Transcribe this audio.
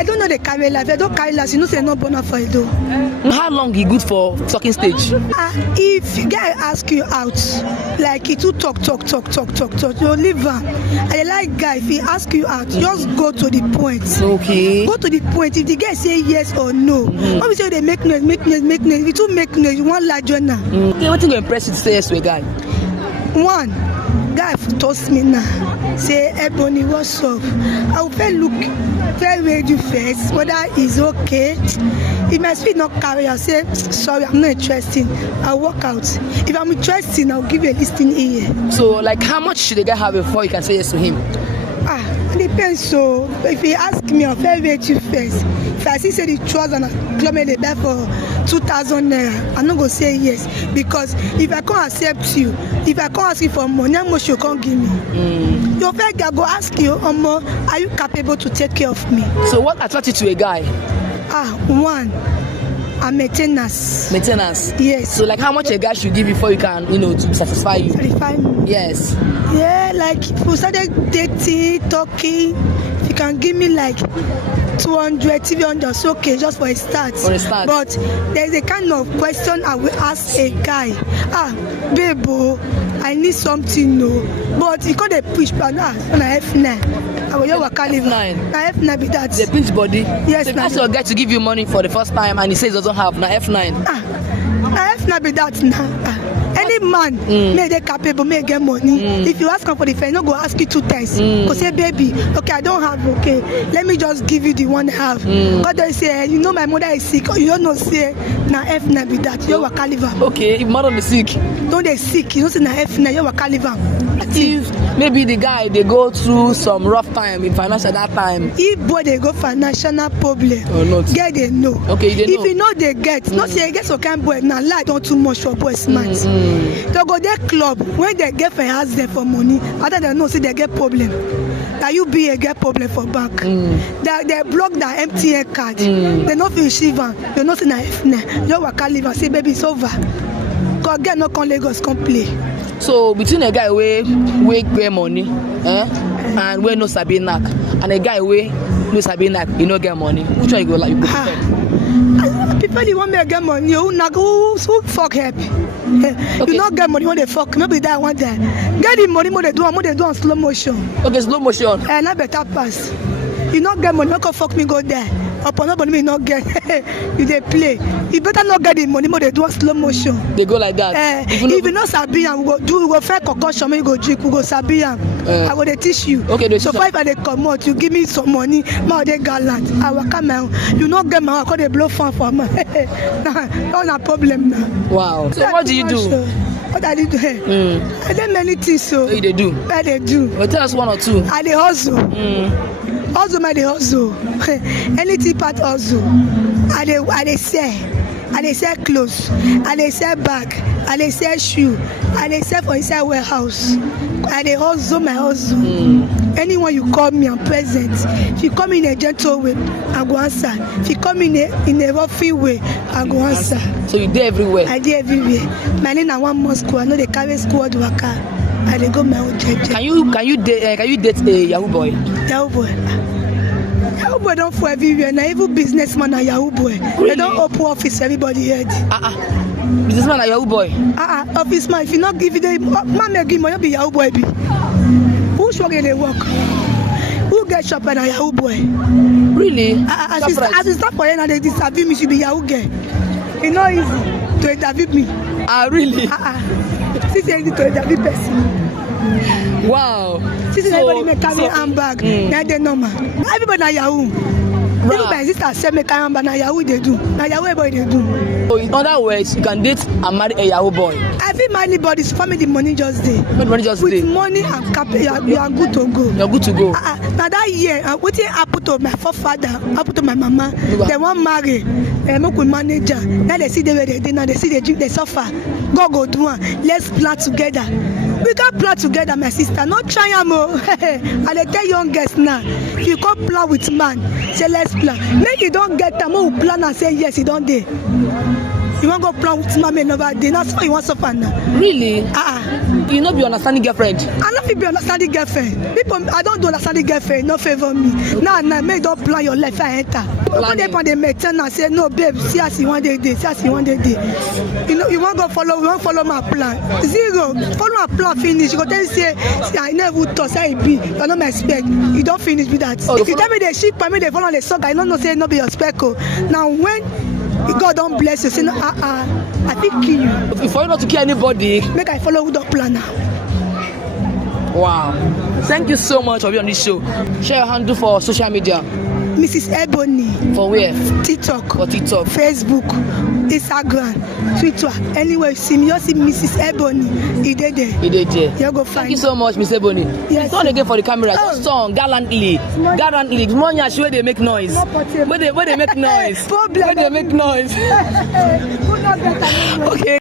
I don't know they carry life. I don't carry life. You know say no bona for it though. How long he good for talking stage? If guy ask you out, like he too talk, you leave him. I like guy. If he ask you out, just go to the point. Okay. Go to the point. If the guy say yes or no, obviously they make noise. If you too make noise, you want large journal. Okay, what thing going impress you to say yes to a guy? One guy toast me now. Say, Ebony, what's up? I will first look, very ready first, whether it's okay. If my speed not carry, I'll say, sorry, I'm not interested. I'll walk out. If I'm interested, I'll give you a listening ear. So, like, how much should the guy have before you can say yes to him? It depends. So, if he ask me, I'll first wait you first. If I see say the trousers and a club they buy for 2,000 naira, I'm not gonna say yes, because if I can't accept you, if I can't ask you for money, how much you can't give me? Your first guy go ask you, are you capable to take care of me? So what attracted you to a guy? One, maintenance. Maintenance. Yes. So like how much a guy should give before you can, to satisfy you? Satisfy me. Yes. Yeah, like if we started dating, talking, if you can give me like 200, 300, it's okay, just for a start. For a start. But there's a kind of question I will ask a guy. Babe, I need something, no. But you can't push, but on a F9. I will your F9. Na F9 be that. The pinch body. Yes. So if you ask your guy to give you money for the first time and he says he doesn't have, na F9. Na F9 be that now. Any man may they capable, may get money. If you ask him for the friend, no go ask you 2 times. Go say, baby, okay, I don't have, okay, let me just give you the one I have. God they say, you know my mother is sick, or you don't know say na F9 be that. You waka live am. Okay, if mother is sick. Don't they sick? You know say na F9, you waka live am. If maybe the guy they go through some rough time in financial that time. If boy they go financial problem, or not? Get they know. Okay, they know. If you know they get, not say get some kind boy now lie don't too much for boy smart. They go their club when they get for ask them for money. After they know say they get problem. That you be a get problem for bank. They block the MTN card. They not feel shiver. They not say na F9. You waka live and say baby it's over. Cause get no come Lagos come play. So between a guy we get money, and we no sabi knack, and a guy we no sabi knack, you no get money, which one you go like? You go people you want me to get money, who fuck happy. Okay. You not get money when they fuck, maybe that one day. Get the money more they do on slow motion. Okay, slow motion. And I better pass. You not get money, not fuck me go there. Upon nobody me not get. You they play. You better not get the money more they do on slow motion. They go like that. If you not sabi am, we go find concussion, we go drink, we go sabi am. I go they teach you. Okay, so if I they come out, you give me some money, my they gallant. I will come out. You not get my call they blow fan for me. Nah, no problem now. Wow. So what do you do? What I do? I do many things. So what they do? What they do? Well, tell us one or two. I they hustle. Hustle, my they hustle. Anything part hustle. I they sell. I they sell clothes. I they sell bag. I they sell shoe. I they sell for inside warehouse. I they hustle my hustle. Anyone you call me, I'm present. If you come in a gentle way, I go answer. If you come in a rough way, I go answer. So you do everywhere? I do everywhere. My name is one more school. I know they carry school to work. I they go my own church. Can you date a Yahoo boy? Yahoo boy. Yahoo boy don't for everywhere. Now even businessman are Yahoo boy. Really? They don't open office. Everybody heard. Businessman are Yahoo boy. Office man. If you not give it, man may give money. Be Yahoo boy be. Who show they work? Who get shop and a Yahoo boy? Really? As it's not for you now, they interview me. Should be Yahoo girl. It's not easy to interview me. Really? This is easy to interview person. Wow. This is everybody may carry handbag. Now they normal. Everybody na Yahoo. Right. Even my sister said me carry handbag. Na Yahoo they do. Na Yahoo everybody they do. So in other words, you can date and marry a Yahoo boy. I feel marry body's family money just there. Money just with day. Money and capital, you are good to go. You're good to go. Now that year, what happened to my forefather, happened to my mama. They want marry. They make with manager. Now they see the way they now they see they drink, they suffer. Go do one. Let's plan together. We can plan together, my sister. Not try mo. I dey tell young girls now. If you come plan with man, say let's plan. Make you don't get them who plan and say yes, you don't dey. You wan go plan with mommy another day. Now so you wan suffer now. Really? You no be understanding girlfriend. I no fit be understanding girlfriend. People, I don't do understanding girlfriend. No favor me. Now, make don't plan your life. I enter. When they on the maintain and say no, babe. See as you want day. See as you want day. You know, you want go follow. You want follow my plan. Zero. Follow my plan. Finish. You go tell say I never thought say it be. You don't expect. You don't finish with that. Oh, you tell me the sheep. Me they follow the song. I don't know say no be your spec. Now when God don't bless you, say no. I think kill you. For you not to kill anybody. Make I follow with the plan now. Wow. Thank you so much for being on this show. Share your handle for social media. Mrs. Ebony. For where? TikTok. For TikTok. Facebook. Instagram. Twitter. Anywhere you see me, you see Mrs. Ebony. He did there. He did there. You go find. Thank you so much, Miss Ebony. Yes. Turn again for the camera. Just song gallantly. Gallantly. The money I where they make noise. Where they make noise. Problem. Where they make noise. Okay.